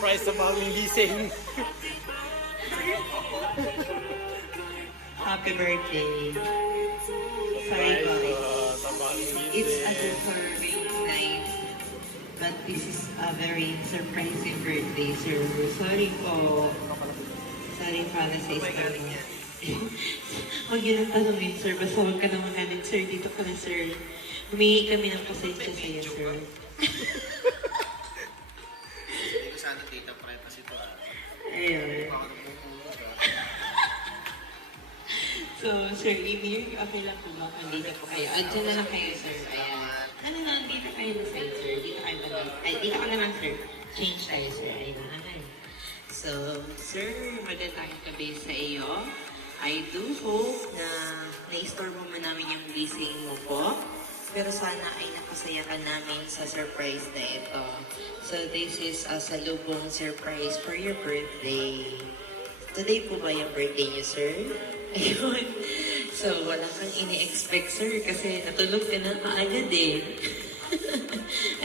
surprise sa maming gising. Happy birthday. Sorry po. Sa maming It's gising. a recurring night. But this is a very surprising birthday, sir. Sorry po. Sorry para sa story niya. Huwag yun ang tanongin, sir. Basta huwag ka naman ganin, sir. Dito ka na, sir. Humingi kami ng pasensya sa iyo, sir. Hindi ko sana data privacy to ah. Ayun. So, Sir Emir, okay lang po ba? Andito po kayo. Andiyan na lang kayo, sir. Ayan. Dito kayo na side, sir. Dito kayo na lang. Ay, dito ka naman, sir. Change tayo, sir. Ayan. So, sir, magandang gabi sa iyo. I do hope na na-store mo namin yung blessing mo po. Pero sana ay napasaya ka namin sa surprise na ito. So, this is a salubong surprise for your birthday. Today po ba yung birthday niyo, sir? Ayun. So, wala kang ini-expect, sir, kasi natulog ka na kaagad eh.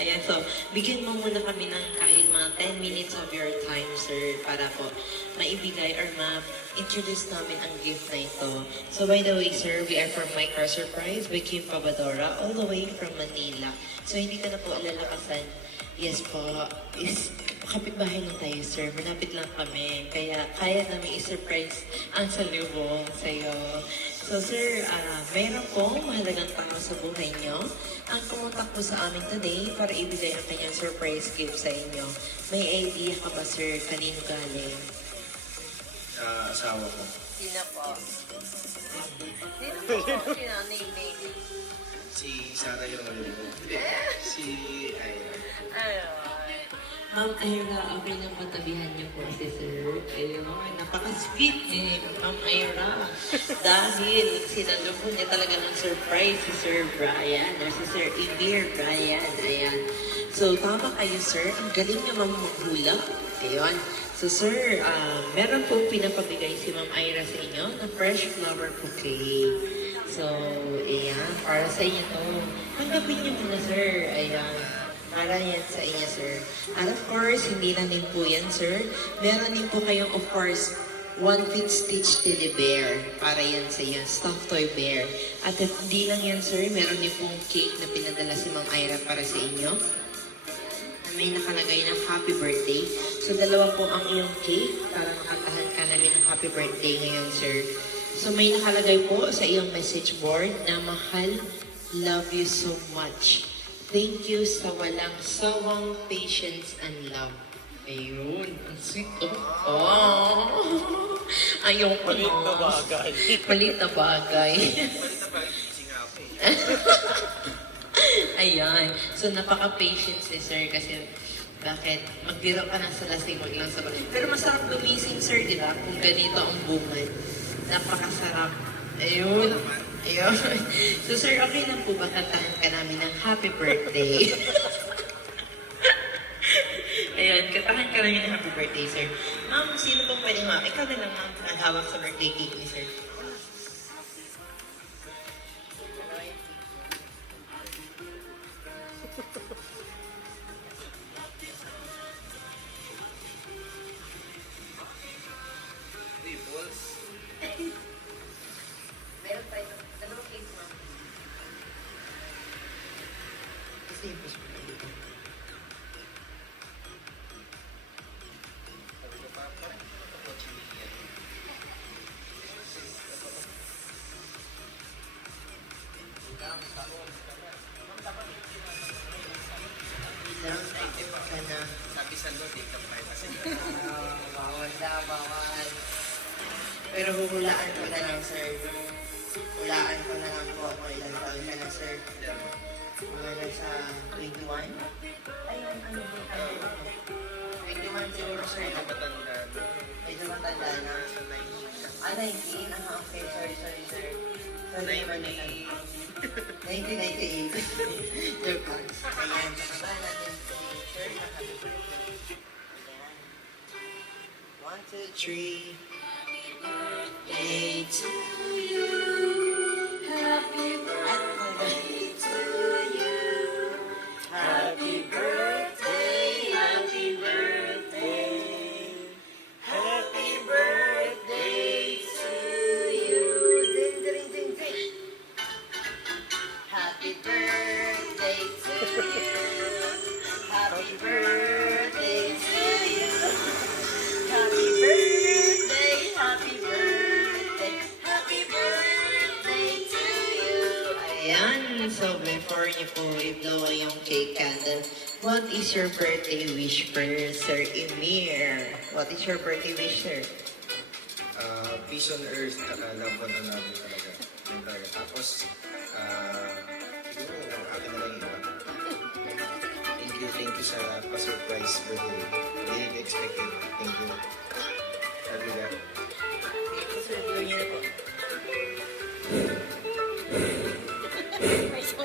Ayan, so, bigyan mo muna kami ng kahit mga 10 minutes of your time, sir, para po maibigay or ma-introduce namin ang gift na ito. So, by the way, sir, we are from Micro Surprise by Kim Pabadora, all the way from Manila. So, hindi ka na po alalakasan. Yes po, is kapitbahay lang tayo, sir. Malapit lang kami. Kaya kaya namin i-surprise ang salubong sa'yo. So, sir, meron pong mahalagang tao sa buhay niyo ang kumontak po sa amin today para ibigay ang kanyang surprise gift sa inyo. May idea ka ba, sir, kanino galing? Sa asawa ko. Sino po? Sino po? Sino? Name. Si Sarah yung Hindi. Si Ira. Ma'am Ira, okay lang patabihan niyo po si Sir. Ayun, napaka-sweet ni Ma'am Ira. Dahil sinalubong niya talaga ng surprise si Sir Brian or si Sir Emir Brian. Ayan. So, tama kayo, sir. Ang galing niya maghula. Ayun. So, sir, meron pong pinapabigay si Ma'am Ira sa inyo na fresh flower bouquet. So, ayan, para sa inyo to. Tanggapin niyo muna, sir. Ayan. Para yan sa inyo, sir. And of course, hindi lang din po yan, sir. Meron din po kayong, of course, one fit stitch teddy bear. Para yan sa iyo, stuffed toy bear. At if hindi lang yan, sir, meron din pong cake na pinadala si Ma'am Ira para sa inyo. May nakalagay ng happy birthday. So, dalawa po ang iyong cake para makatahan ka namin ng happy birthday ngayon, sir. So, may nakalagay po sa iyong message board na mahal, love you so much. Thank you sa walang sawang patience and love. Ayun, ang sweet oh. Oh. Ayaw ko Malit na bagay. Malit na bagay. Balita pa rin gising nga ako eh. Ayan. So, napaka-patient si sir kasi bakit? Magbiro ka na sa lasing, wag lang sa balik. Pero masarap gumising, sir, di ba? Kung ganito ang bungad. Napakasarap. Ayun. Ayun. So, sir, okay lang po ba kantahan ka namin ng happy birthday? Ayun, kantahan ka namin ng happy birthday, sir. Ma'am, sino pong pwede, ma'am? Ikaw na lang, ma'am, naghawak sa birthday cake ni sir. Ripples. Meron tayo. Dalawang cake, ma'am. Kasi yung puso ko dito. Sabi ko pa, parang ito po chiniyan. Ilang second ka na. Sabi sa Lord, data privacy. Bawal na, bawal. Pero huhulaan ko na lang, sir. Hulaan ko na lang po ako ilang taon ka na, sir. Mga nasa 21? Ayun, ano po tayo? 21 siguro, sir. Ito matanda. Medyo matanda na. Nasa 19. 19? Okay. Sorry, sir. Sorry naman na, sir. 1998. Joke lang. Ayan, sakasahan natin si sir na happy birthday. Ayan. 1, 2, 3. Birthday to you. Happy birthday to you. Happy birthday, happy birthday. i-blow yung cake candle. What is your birthday wish for Sir Emir? What is your birthday wish, sir? Peace on earth, love one another talaga. Yun talaga. Tapos, siguro, akin na lang yung iba. Thank you sa pa-surprise birthday. Hindi expect it. Thank you. Love you, God. Sir, blow niyo na po.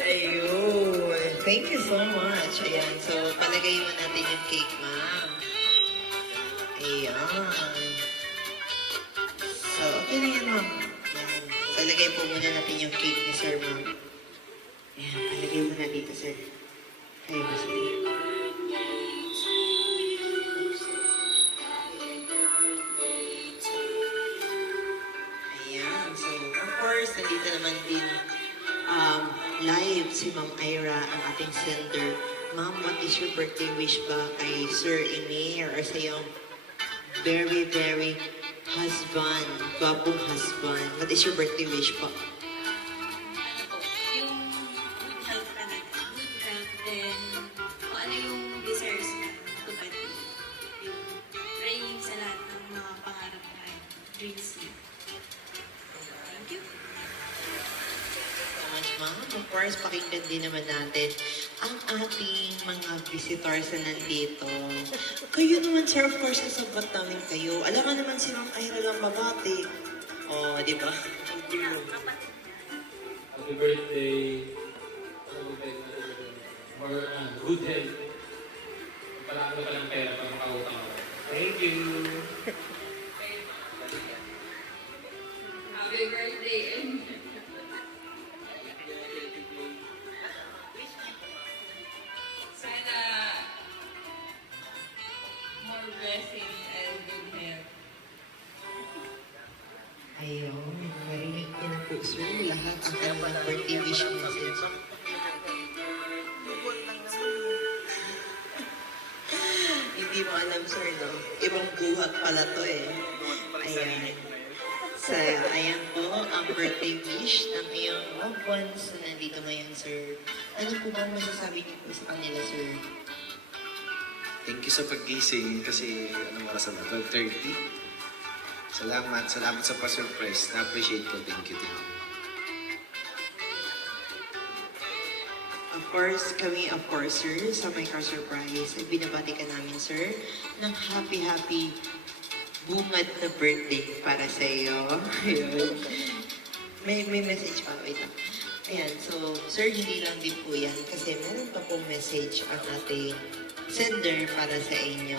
Ayun. Thank you so much. Ayan. So, palagay mo natin yung cake, ma'am. Ayan. So, okay na yan, ma'am. Ayan. Palagay po muna natin yung cake ni sir, ma'am. Ayan. Palagay mo na dito, sir. Kayo ba, sir? Ayan. So, of course, nandito naman din live si Ma'am Ira, ang ating sender. Ma'am, what is your birthday wish ba kay Sir Emir or sa iyong very, very husband, gwapong husband? What is your birthday wish po? Ano po, yung good health talaga. Good health, then kung ano yung desires na matupad. Yung praying sa lahat ng mga pangarap na dreams niya. Thank you. So much, ma'am. Of course, pakinggan din naman natin ang ating mga visitors na nandito. Kayo naman, sir, of course, kasabat namin kayo. Alam ka naman si Ma'am Ira lang mabati. Oh, di ba? Happy birthday. More good health. Palalo ka ng pera para makautang ako. Thank you. Happy birthday. Sana more blessings and good health. Ayun, marinig niyo na po, sir, lahat ang kanilang birthday wish message. Hindi mo alam, sir, no? Ibang buhat pala to eh. Ayan. So, ayan po ang birthday wish ng iyong loved ones na nandito ngayon, sir. Ano po bang masasabi niyo po sa kanila, sir? Thank you sa paggising kasi anong oras na? 12:30? Salamat sa pa-surprise. Na-appreciate ko. Thank you. Of course, kami, sir, sa My Car Surprise, ay binabati ka namin, sir, ng happy bungad na birthday para sa iyo. Ayun. May message pa. Wait lang. Ayan, so, sir, hindi lang din po yan kasi meron pa pong message ang ating sender para sa inyo.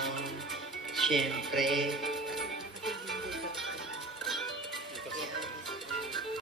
Siyempre,